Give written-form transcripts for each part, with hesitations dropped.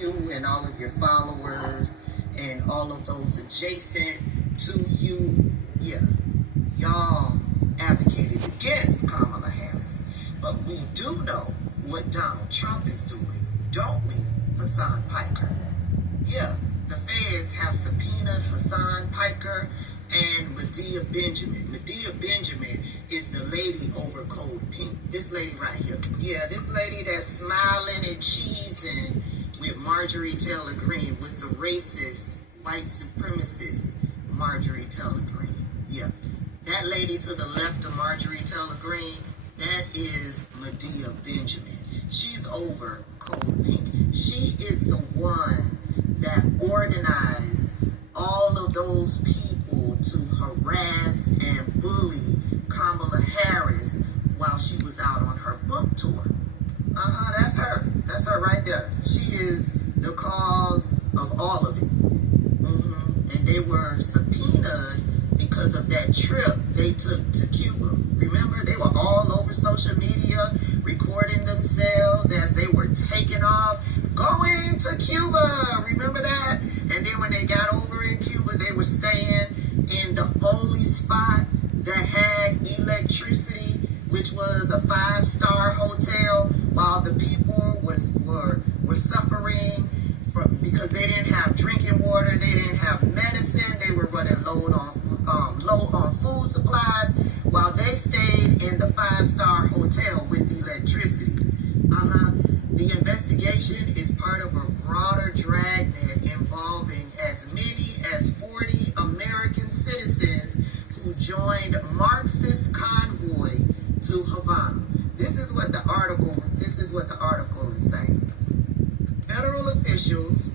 you and all of your followers and all of those adjacent to you, yeah, y'all advocated against Kamala Harris. But we do know what Donald Trump is doing, don't we, Hasan Piker? Yeah, the feds have subpoenaed Hasan Piker and Medea Benjamin. Medea Benjamin is the lady over Code Pink. This lady right here. Yeah, this lady that's smiling and cheesing with Marjorie Taylor Greene, with the racist, white supremacist Marjorie Taylor Greene. Yeah, that lady to the left of Marjorie Taylor Greene, that is Medea Benjamin. She's over Code Pink. She is the one that organized all of those people to harass and bully Kamala Harris while she was out on her book tour. That's her. That's her right there. She is the cause of all of it. And they were subpoenaed because of that trip they took to Cuba. Remember, they were all over social media recording themselves as they were taking off, going to Cuba. Remember that? And then when they got over in Cuba, they were staying in the only spot that had electricity, which was a 5-star hotel, while the people were suffering because they didn't have drinking water, they didn't have medicine, they were running low on food supplies, while they stayed in the 5-star hotel with electricity. The investigation is part of a broader dragnet involving as many as 40 American citizens who joined Marxist convoy to Havana. This is what the article is saying. Federal officials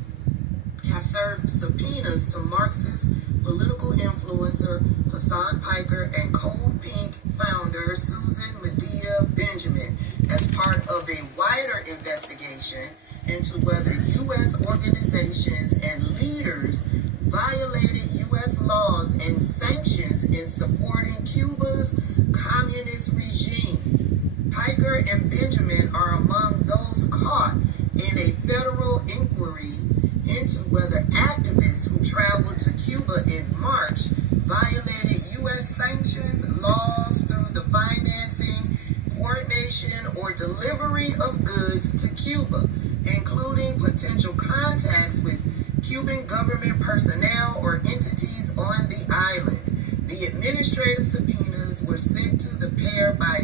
have served subpoenas to Marxist political influencer Hasan Piker and Code Pink founder Susan Medea Benjamin as part of a wider investigation into whether U.S. organizations and leaders violated U.S. laws and sanctions in supporting Cuba's communist regime. Piker and Benjamin are among those caught in a federal inquiry into whether activists who traveled to Cuba in March violated U.S. sanctions laws through the financing, coordination, or delivery of goods to Cuba, including potential contacts with Cuban government personnel or entities on the island. The administrative subpoenas were sent to the pair by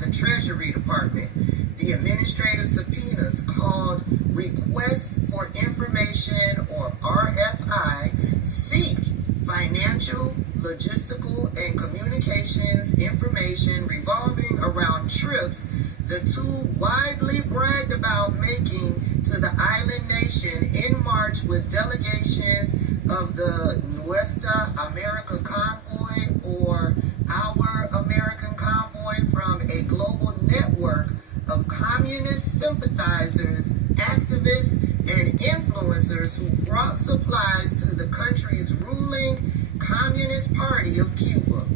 the Treasury Department. The administrative subpoenas, called Requests for Information or RFI, seek financial, logistical, and communications information revolving around trips the two widely bragged about making to the island nation in March with delegations of the Nuestra America Convoy, or Our American Convoy, from a global network of communist sympathizers, activists, and influencers who brought supplies to the country's ruling Communist Party of Cuba.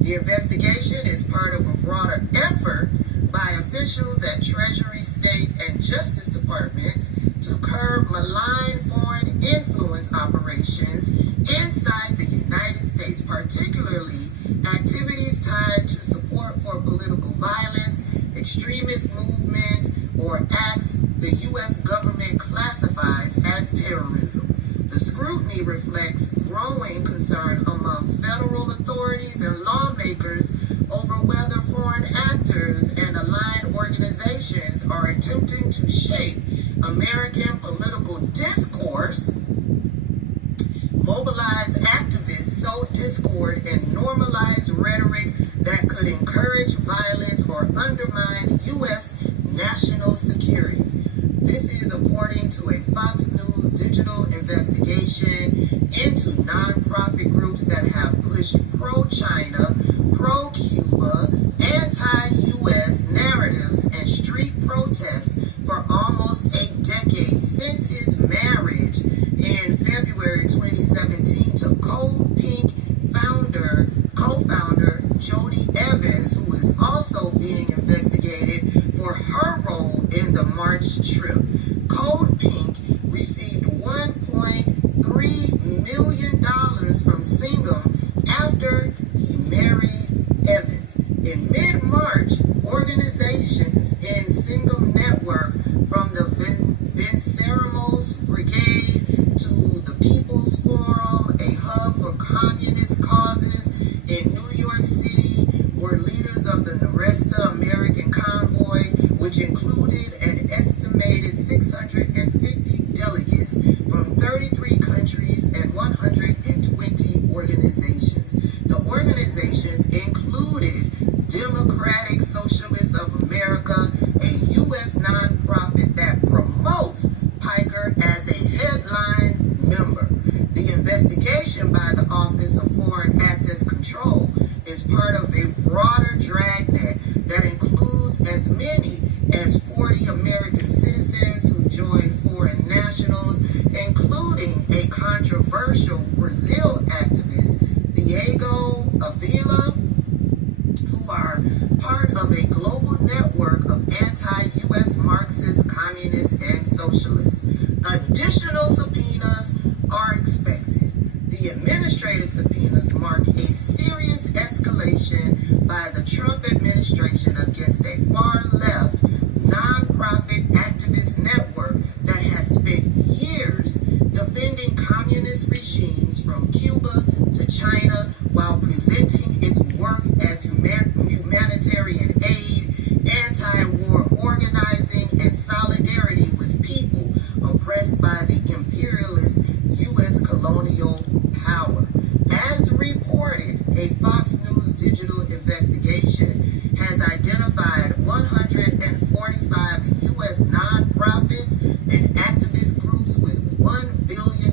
The investigation is part of a broader effort by officials at Treasury, State, and Justice Departments to curb malign foreign influence operations inside the United States, particularly activities tied to support for political violence, extremist movements, or acts the U.S. government classifies as terrorism. The scrutiny reflects growing concern among federal authorities and lawmakers over whether foreign actors and aligned organizations are attempting to shape American political discourse, mobilize activists, sow discord, and normalize rhetoric that could encourage violence or undermine U.S. national security. This is according to a Fox News digital investigation into nonprofit groups that have pushed pro-China, pro-Cuba, anti-U.S. narratives and street protests for almost a decade since his marriage in February 2017 to Code Pink co-founder Jody Evans, who is also being investigated for her role in the March trip. Code Pink of Foreign Assets Control is part of a broader dragnet that includes as many as 40 American citizens who joined foreign nationals, including a controversial Brazil activist, Diego Avila, who are part of a global network of anti-U.S. Marxists, communists, and socialists. Additional subpoenas are expected. The administrative subpoenas mark a serious escalation by the Trump administration against a far-left, non-profit activist network that has spent years defending communist regimes from Cuba to China while presenting its work as humanitarian aid, anti-war organizing, and solidarity with people oppressed by the imperialist U.S. colonial power. As reported, a Fox News digital investigation has identified 145 U.S. nonprofits and activist groups with $1 billion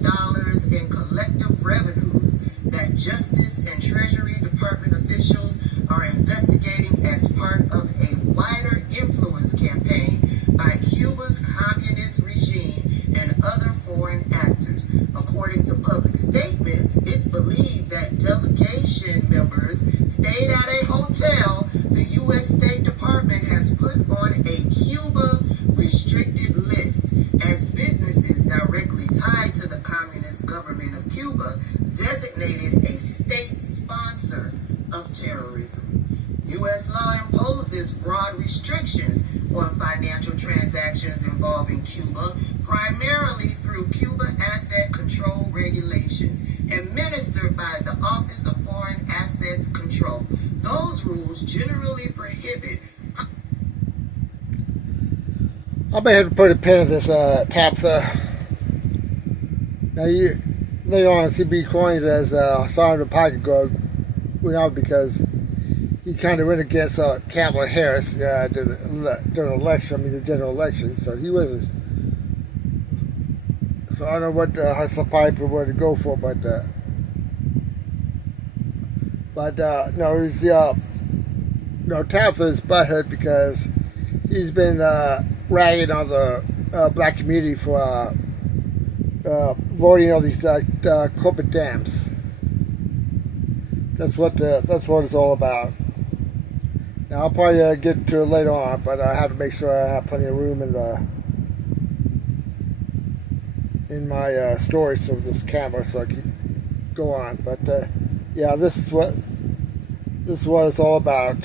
in collective revenues that Justice and Treasury Department officials are investigating as part of a wider influence campaign by Cuba's communist regime and other foreign actors. According to public statements, it's believed that delegation members stayed at a hotel the U.S. State Department has put on a Cuba restricted list as businesses directly tied to the communist government of Cuba designated a state sponsor of terrorism. U.S. law imposes broad restrictions on financial transactions involving Cuba, primarily through Cuba Asset Control Regulations, administered by the Office of Foreign Assets Control. Those rules generally prohibit... I may have to put a pin in this, Tabitha. Now, later on, CB coins as Hasan Piker went out because he kind of went against Kamala Harris during the election. I mean, the general election. So he wasn't. So I don't know what Hasan Piker wanted to go for, but no, he's Tabitha is butthurt because he's been ragging on the black community for voting all these corporate dams. That's what it's all about. Now I'll probably get to it later on, but I have to make sure I have plenty of room in my storage for this camera so I can go on. But yeah, this is what it's all about.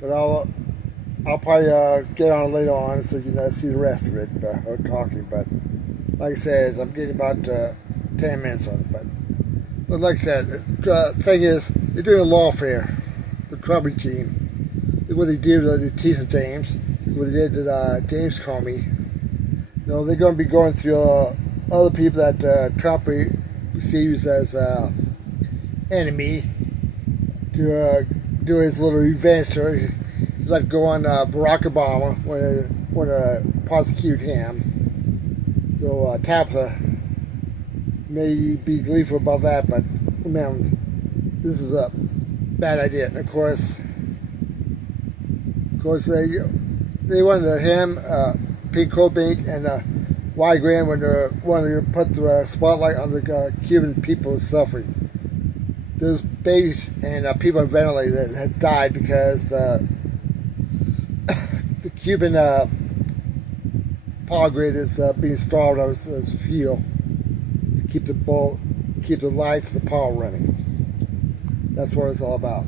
But I'll probably get on later on so you can see the rest of it or talking. But like I said, I'm getting about 10 minutes on it. But like I said, the thing is, they're doing a lawfare. The Trump regime. What they did to Tabitha James, what they did to James Comey. You know, they're going to be going through other people that Trump perceives as enemy to do his little revenge story. He let go on Barack Obama when to prosecute him. So Tabitha may be gleeful about that, but remember, this is a bad idea. And of course they wanted him, Pete Cobain, and Y. Graham wanted to put the spotlight on the Cuban people suffering. There's babies and people on ventilators that had died because the Cuban power grid is being starved as fuel to keep the lights, the power running. That's what it's all about.